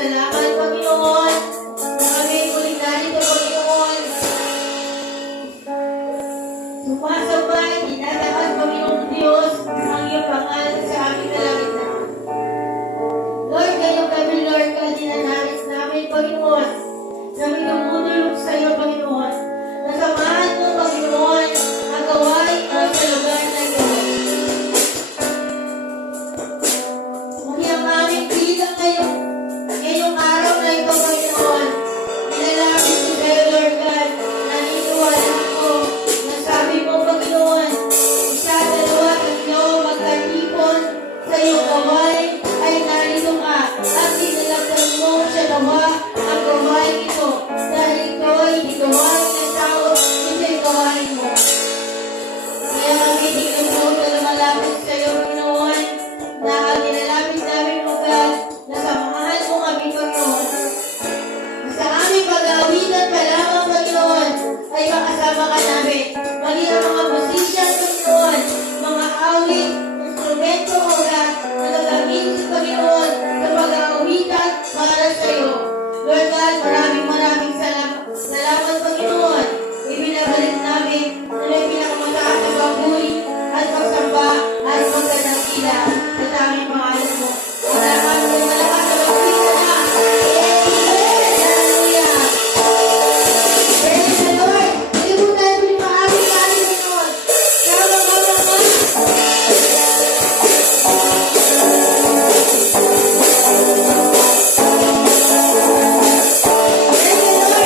salamat, Panginoon, na kami muling narito, Panginoon. Sumasabay, dinadaas, Panginoon Diyos, ang iyong pangalan sa aming kalagitnaan. Lord, ngayong gabi, Lord, dinanais namin, Panginoon, na minumulong sa iyo, Panginoon, na samahan mo, Panginoon, ang gawain mo sa lugar na ito. Muli ang aming bilang ngayong araw na ito, Panginoon, nilalapit ko sa iyo, Lord God, naniniwala ko na sabi mo, Panginoon, isa, dalawa, tatlo, magkatipon sa iyong gawain ay narito ka at dinalagdan mo sa gawa ang gawain ito dahil ito ay gawain ng tao, ito'y gawain mo. Kaya kami tinutulog na lumalapit sa iyo, Panginoon, na ang nilalapit namin, O God, na samahan mo kami, Panginoon. Sa aming pag-aawitan pa lamang, Panginoon, ay makasama ka namin. Mali ang mga musician, Panginoon, mga awit, instrumento, O God, na nagamitin, Panginoon, sa pag-aawitan para sa iyo. Lord God, maraming salamat. Salamat, Panginoon. Ibinabalik namin na may pinakamataas na papuri at pagsamba at pagkadakila sa aming pangalan mo. Salamat po, malakas na magpita na. Hallelujah! Praise the Lord! Hindi po tayo pinipaamin ka, Panginoon. Sama. Praise the Lord!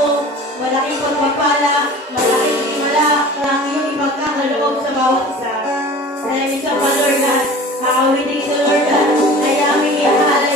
po, malaking pagpapala, malaking himala, ang iyong ipagkakaloob sa bawat isa. Dahil isa pa, Lord God, aawitin ito, Lord God, ay aming ihahalal